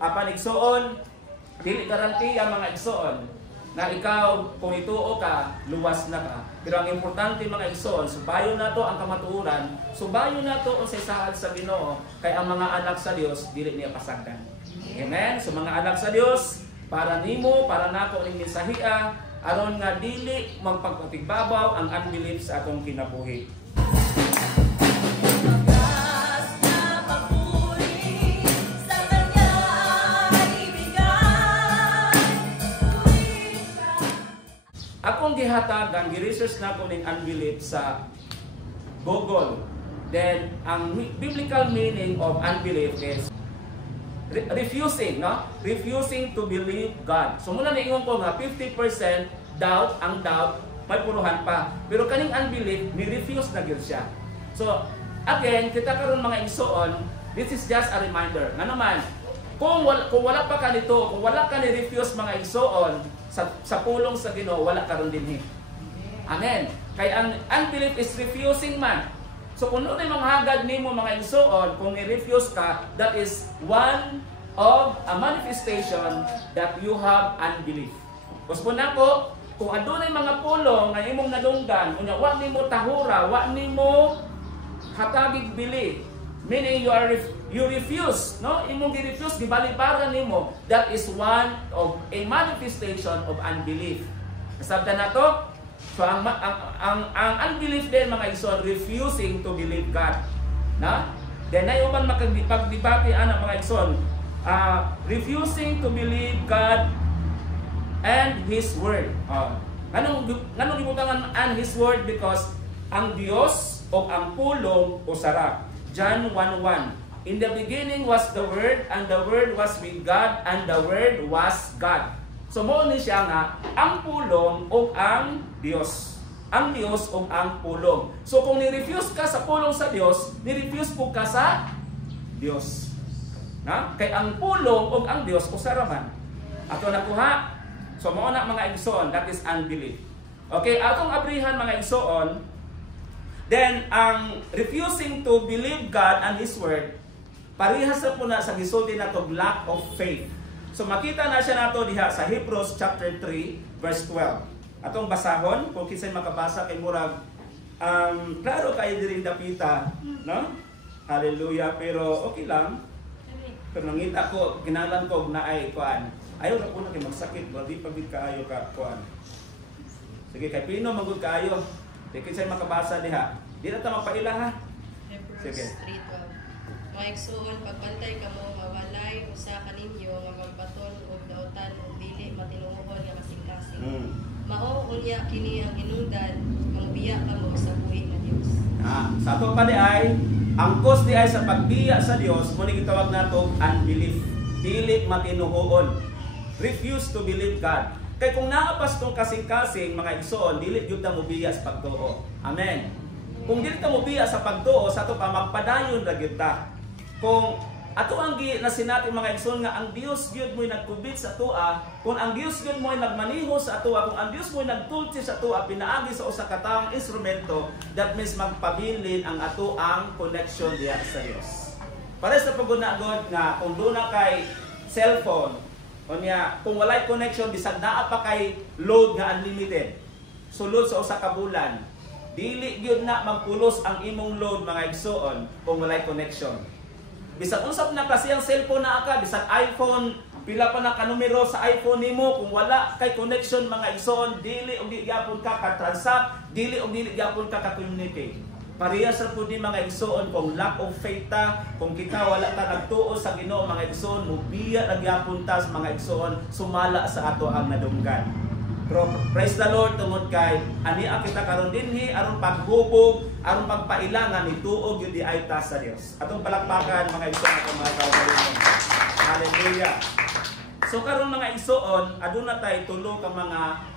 apan igsoon, dili garantiya mga igsoon na ikaw kung ituo ka, luwas na ka. Pero ang importante mga igsoon, subayon nato ang kamatuoran, subayon nato ang saysahal sa Ginoo, kay ang mga anak sa Dios dili niya pasagdan. Amen. So mga anak sa Dios, para nimo, para nako ning mensahia, aron nga dili magpagpatigbabaw ang unbelief sa atong kinabuhi. Akong gihatagan, gi-research na ko ning unbelief sa Google. Then, ang biblical meaning of unbelief is refusing, no? Refusing to believe God. So muna niingon ko nga 50% doubt, ang doubt may puluhan pa. Pero kaning unbelief, ni-refuse na gyud siya. So, again, kita karon mga igsoon, this is just a reminder. Nga naman, kung wala pa ka nito, kung wala ka ni-refuse mga igsoon, sa pulong sa Ginoo wala karon dinhi. Amen. Kay ang unbelief is refusing man. So kung ano mga hagad nimo mga igsoon, kung i-refuse ka, that is one of a manifestation that you have unbelief. Gusto nako, kung adunay mga pulong nga imong nadunggan, unya wa nimo tahura, wa nimo hatagig bili, meaning you refuse, no? Imong gi-refuse, gibalibaran nimo, that is one of a manifestation of unbelief. Kasabtan nato, so ang unbelief din mga igsoon, refusing to believe God. Na? Then ay uban makagdibati ana mga igsoon, refusing to believe God and His word. Nganong gibutangan and His word? Because ang Dios o ang pulong usara. John 1:1. In the beginning was the Word, and the Word was with God, and the Word was God. So mo ni siya nga ang pulong o ang Dios. Ang Dios o ang pulong. So kung ni-refuse ka sa pulong sa Dios, ni-refuse po ka sa Dios. Na? Kay ang pulong o ang Dios usara man. Ato nakuha. So mo na mga igsoon, that is unbelief. Okay, atong abrihan mga igsoon. Then ang refusing to believe God and His word, parihas na po na sa gisulti na to lack of faith. So makita na siya nato diha sa Hebrews chapter 3 verse 12. Atong basahon kung kinsay makabasa kay murag klaro kay diri dapita, no? Hallelujah, pero okay lang. Pero nangita ko, ginalan ko na ay kuan. Ayaw na po na kay magsakit, di pa gid kaayo ka kuan. Sige kay pino magud kaayo. Di kinsay makabasa diha. Di na ta magpaila ha. Hebrews 3:12. Maigsuon pagbantay kamo mawalay usa kaninyo nga magbaton og dautan ug dili matinunguhon nga kasing-kasing. Mao unya kini ang hinungdan mangbiya kamo sa buhi nga Dios. Sa ato pa di ay ang cause di ay sa pagbiya sa Dios mo ni gitawag nato unbelief. Dili matinuhoon. Refuse to believe God. Kay kung naapas tong kasing-kasing mga igsoon, dili gyud ta mobiya sa pagtuo. Amen. Kung dili ta mobiya sa pagtuo, sa ato pa magpadayon ra gyud ta. Kung ato ang nasinati mga igsoon nga ang Dios gyud mo'y nagkubit sa atoa, kung ang Dios gyud mo'y nagmaneho sa atoa, kung ang Dios mo'y nagtulti sa atoa, pinaagi sa usa ka taong instrumento, that means magpabilin ang ato ang connection diha sa Dios. Para sa paggunagod nga kung doon na kay cellphone, unya kung walay connection bisag naa pa kay load nga unlimited, sulod sa usa ka bulan, dili gyud na magpulos ang imong load mga igsoon kung walay connection. Bisag usap na kasi ang cellphone na ka, bisag iPhone, pila pa na kanumero sa iPhone nimo, kung wala kay connection mga igsoon, dili og di gyapon ka ka-transact, dili og dili gyapon ka ka-communicate. Parehas ra pud ni mga igsoon kung lack of faith ta, kung kita wala ta nagtuo sa Ginoo mga igsoon, mubiya ra gyapon ta sa mga igsoon, sumala sa ato ang nadunggan. Pero praise the Lord tungod kay ani kita karon dinhi aron paghubog, aron pagpailangan ituog gyud di ay ta sa Dios. Atong palakpakan mga igsoon at mga kaugalingon. Hallelujah. So karon mga igsoon, aduna tay tulo ka mga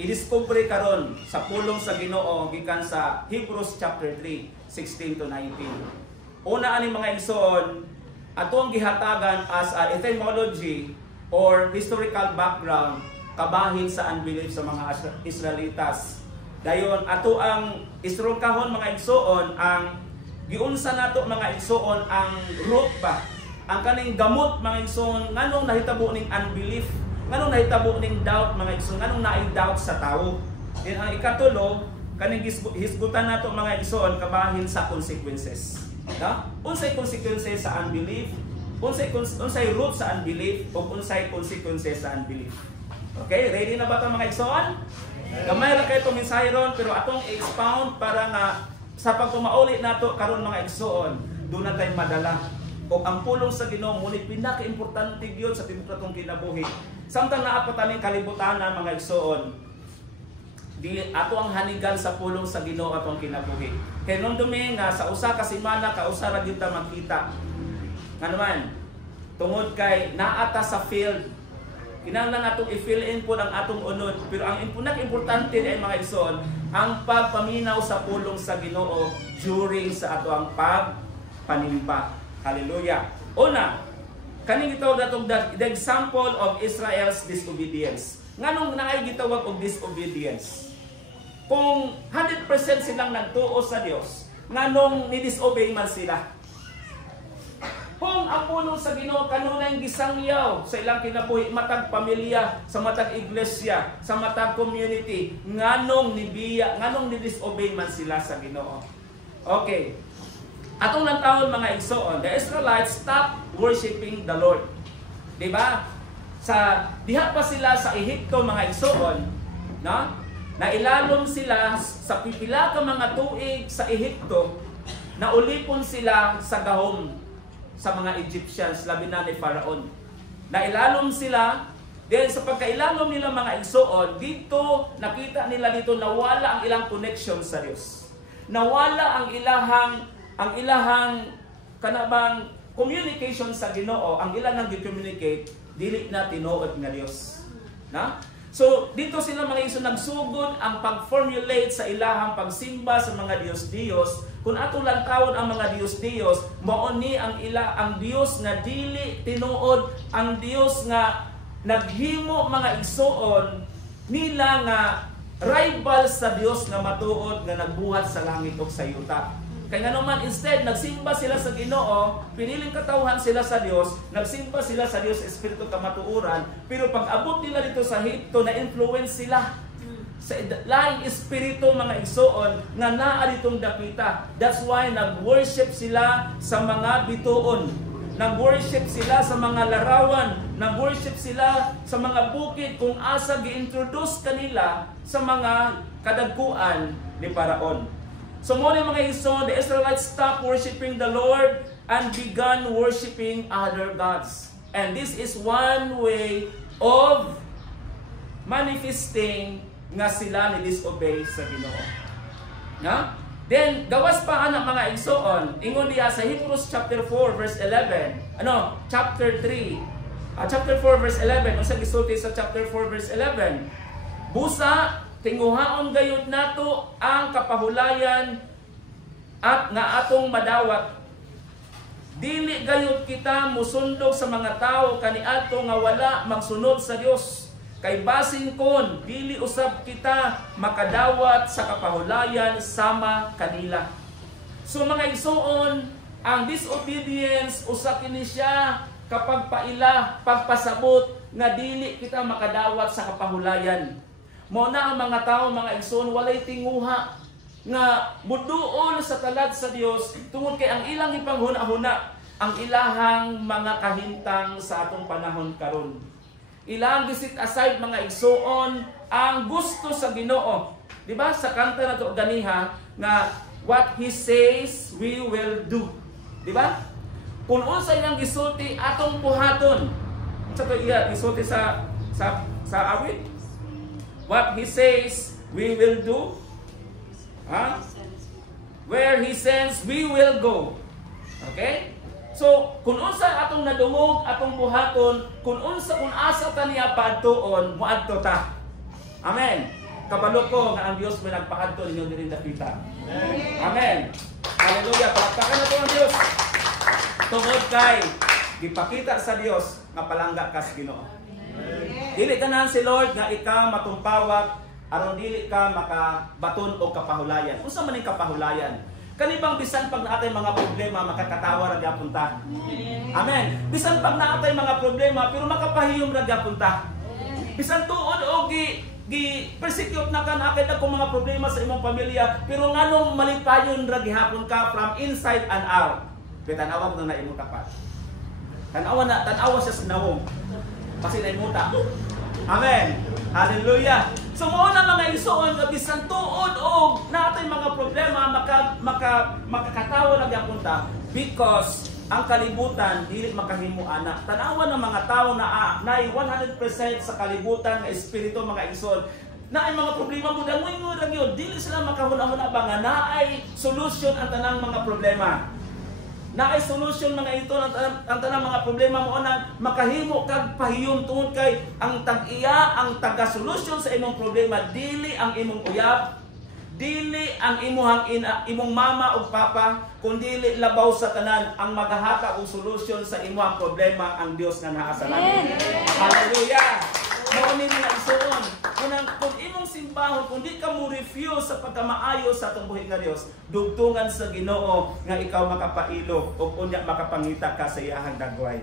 i-discover karon sa pulong sa Ginoo gikan sa Hebrews chapter 3, 16 to 19. Una ani mga igsoon, atong gihatagan as a etymology or historical background kabahin sa unbelief sa mga Israelitas. Dayon ato ang istrungkahon mga igsoon ang giunsa nato mga igsoon ang root ba, ang kaning gamot mga igsoon nganong nahitabo ning unbelief, nganong nahitabo ning doubt mga igsoon, nganong naay doubt sa tawo. Then ang ikatulo, kaning hisgutan nato mga igsoon kabahin sa consequences. No? Unsay consequences sa unbelief? Unsay root sa unbelief o unsay consequences sa unbelief? Okay, ready na ba ta mga igsoon? Gamay ra kay itong mensahe ron pero atong expound para nga sa pagtumauli nato karon mga igsoon, do na tay madala. O ang pulong sa Ginoo ngunit pinaka-importante gyud sa tibuok natong kinabuhi. Samtang naa pa taning kalibutan mga igsoon, di ato ang hanigan sa pulong sa Ginoo atong kinabuhi. Kay nung dumi nga sa usa ka semana kausa ra gyud ta magkita. Nga naman, tungod kay naata sa field, kinahanglan atong i-fill in po ang atong unod. Pero ang importante ay mga igsoon, ang pagpaminaw sa pulong sa Ginoo during sa ato ang pagpanimba. Hallelujah. Una, kaning gitawag natong the example of Israel's disobedience. Nganong naay gitawag og disobedience? Kung 100% silang nagtuo sa Dios, nganong ni-disobey man sila? Kung ang pulong sa Ginoo kanunay gisangyaw sa ilang kinabuhi, matag pamilya, sa matag iglesia, sa matag community, nganong nibiya, nganong ni-disobey man sila sa Ginoo? Okay. Atong lantawon mga igsoon, the Israelites stopped worshiping the Lord. Diba? Sa diha pa sila sa Ehipto mga igsoon, no? Nailalom sila sa pipila ka mga tuig sa Ehipto, naulipon sila sa gahom sa mga Egyptians, labi na ni Pharaon. Nailalom sila, then sa pagkailalom nila mga igsoon, dito nakita nila dito nawala ang ilang connection sa Diyos. Nawala ang ilahang kanabang communication sa Ginoo, ang ilang gi-communicate dili na tinuod nga Dios. Na? So dito sila mga igsoon nagsugod ang pag-formulate sa ilahang pagsimba sa mga Dios-Dios. Kung atong lantawon ang mga Dios-Dios, mao ni ang Dios nga dili tinuod, ang Dios nga naghimo mga igsoon nila nga rival sa Dios nga matuod nga nagbuhat sa langit ug sa yuta. Kaya nga naman, instead, nagsimba sila sa Ginoo, piniling katawhan sila sa Dios, nagsimba sila sa Dios Espiritu kamatuuran, pero pag abot nila dito sa Ehipto, na-influence sila sa laing espiritu mga igsoon nga naa ditong dapita. That's why nag-worship sila sa mga bituon, nag-worship sila sa mga larawan, nag-worship sila sa mga bukid kung asa gi-introduce kanila sa mga kadagkuan ni Paraon. So muna mga igsoon, the Israelites stopped worshiping the Lord and began worshiping other gods. And this is one way of manifesting nga sila ni disobey sa Ginoo. Na? Then gawas pa anak mga igsoon, ingon diha sa Hebrews chapter 4 verse 11. Chapter 3. Chapter 4 verse 11. Unsa gisulti sa chapter 4 verse 11? Busa tinguhaon gayud nato ang kapahulayan at nga atong madawat. Dili gayud kita musundog sa mga tawo kaniadto nga wala magsunod sa Dios. Kay basin kon dili usab kita makadawat sa kapahulayan sama kanila. So mga igsoon, ang disobedience usa kini siya kapag paila pagpasabot nga dili kita makadawat sa kapahulayan. Mao na ang mga tao mga igsoon walay tinguha nga muduol sa talad sa Dios tungod kay ang ilang ipanghuna-huna ang ilahang mga kahintang sa atong panahon karon. Ilang gisit aside mga igsoon ang gusto sa Ginoo. Di ba sa kanta na to ganiha nga what He says we will do. Di ba? Kung unsa ilang gisulti atong buhaton. Unsa to iya gisulti sa awit? What He says, we will do. Where He sends, we will go. Okay? So, kung unsa atong nadungog, atong buhaton, kung asa ta niya paadtoon, moadto ta. Amen. Kabalo ko nga ang Dios may nagpaadto ninyo diri dapita. Amen. Hallelujah. Palakpakan nato ang Dios. Tungod kay gipakita sa Dios nga palangga ka sa Ginoo. Dili ganahan si Lord nga ikaw matumpawak aron dili ka makabaton og kapahulayan. Unsa man ning kapahulayan? Kanibang bisan pag naatay mga problema, makakatawa ra gyapon ta. Amen. Bisan pag naatay mga problema, pero makapahiyom ra gyapon ta. Bisan tuod o persecute na ka na akit akong mga problema sa imong pamilya, pero nganong malipayon ra gihapon ka from inside and out. Tanawa mo na imong tapat. Tanawa siya sa nawong. Kasi naimuta. Amen. Hallelujah. So mo na mga igsoon nga bisan tuod og natay mga problema makakatawa lang gyapon ta because ang kalibutan dili makahimo ana. Tanawa ng mga tao na nay 100% sa kalibutan nga espiritu mga igsoon. Naay mga problema mo dangoy mo ra gyud dili sila makahuna-huna ba nga naay solution ang tanang mga problema. Naay solusyon mga ito ang tanang mga problema mo nang makahimo kag pahiyom tungod kay ang tag-iya ang taga-solusyon sa imong problema dili ang imong uyab, dili ang imong mama o papa, kundi labaw sa tanan ang magahata og solusyon sa imong problema ang Dios nga naa sa langit. Hallelujah. Mao ni nga isuon. Kung imong simbahon, kung di ka mo refuse sa pagkamaayo sa atong buhi nga Dios, dugtungan sa Ginoo nga ikaw makapailo o unya makapangita ka sa iyahang dagway.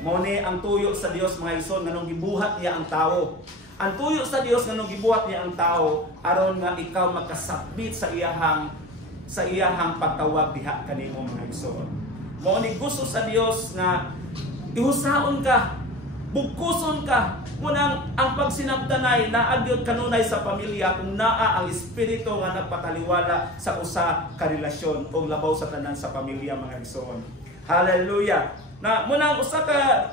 Mao ni ang tuyo sa Dios mga ison nganong gibuhat niya ang tawo. Ang tuyo sa Dios nganong gibuhat niya ang tawo aron nga ikaw makasabit sa iyahang pagtawag diha kanimo mga ison. Mao ni gusto sa Dios nga ihusaon ka, bugkuson ka. Munang ang pagsinabtanay na agyod kanunay sa pamilya kung naa ang espiritu nga nagpataliwala sa usa ka relasyon o labaw sa tanan sa pamilya mga igsoon. Hallelujah. Na munang usa ka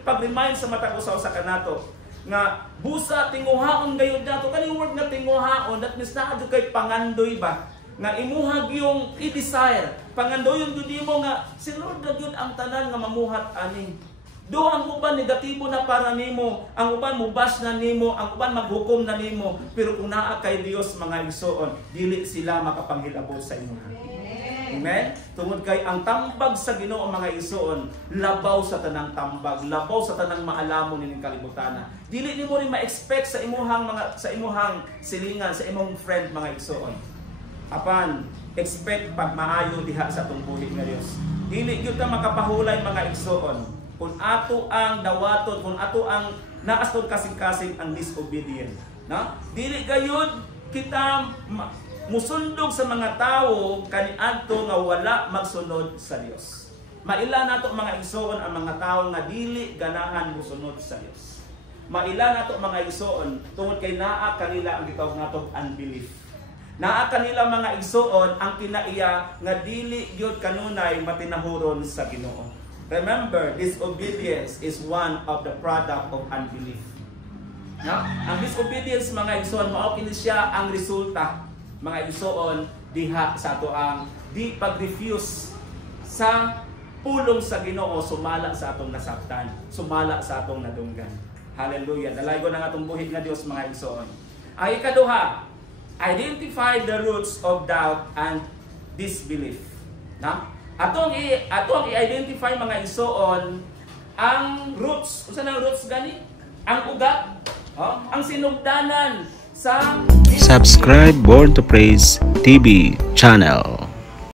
pag-remind sa matag usa kanato nga busa tinguhaon gayud nato kaning word nga tinguhaon that means naa jud kay pangandoy ba nga imuhag yung i-desire pangandoyon gud nimo nga si Lord na gyud ang tanan nga mamuhat ani. Do ang uban negatibo na para nimo, ang uban mubas na nimo, ang uban maghukom na nimo, pero kung naa kay Dios mga igsoon, dili sila makapanghilabot sa inyo. Amen. Tungod kay ang tambag sa Ginoo mga igsoon, labaw sa tanang tambag, labaw sa tanang maalamon ning kalibutan. Dili nimo rin ma-expect sa imuhang silingan, sa imong friend mga igsoon. Apan expect pag maayo diha sa atong buhi nga Dios. Dili gyud ta makapahulay mga igsoon. Kung ato ang dawaton, kung ato ang naaston kasing-kasing ang disobedient. No? Dili gayud kita musundog sa mga tao kaniadto nga wala magsunod sa Dios. Maila nato mga igsoon ang mga tao nga dili ganahan musunod sa Dios. Maila nato mga igsoon tungod kay naa kanila ang gitawag nato unbelief. Naa kanila mga igsoon ang kinaiya nga dili gyud kanunay matinahuron sa Ginoo. Remember, disobedience is one of the product of unbelief. No? Ang disobedience mga igsoon, mao kini siya ang resulta mga igsoon diha sa ato ang di pag-refuse sa pulong sa Ginoo, sumala sa atong nasabtan, sumala sa atong nadunggan. Hallelujah. Dalaygo ng atong buhi nga Dios mga igsoon. Ang ikaduha, identify the roots of doubt and disbelief. No? Atong i-identify mga igsoon ang roots. Unsa nang roots gani? Ang ugat, ang sinugdanan sa Subscribe Born to Praise TV channel.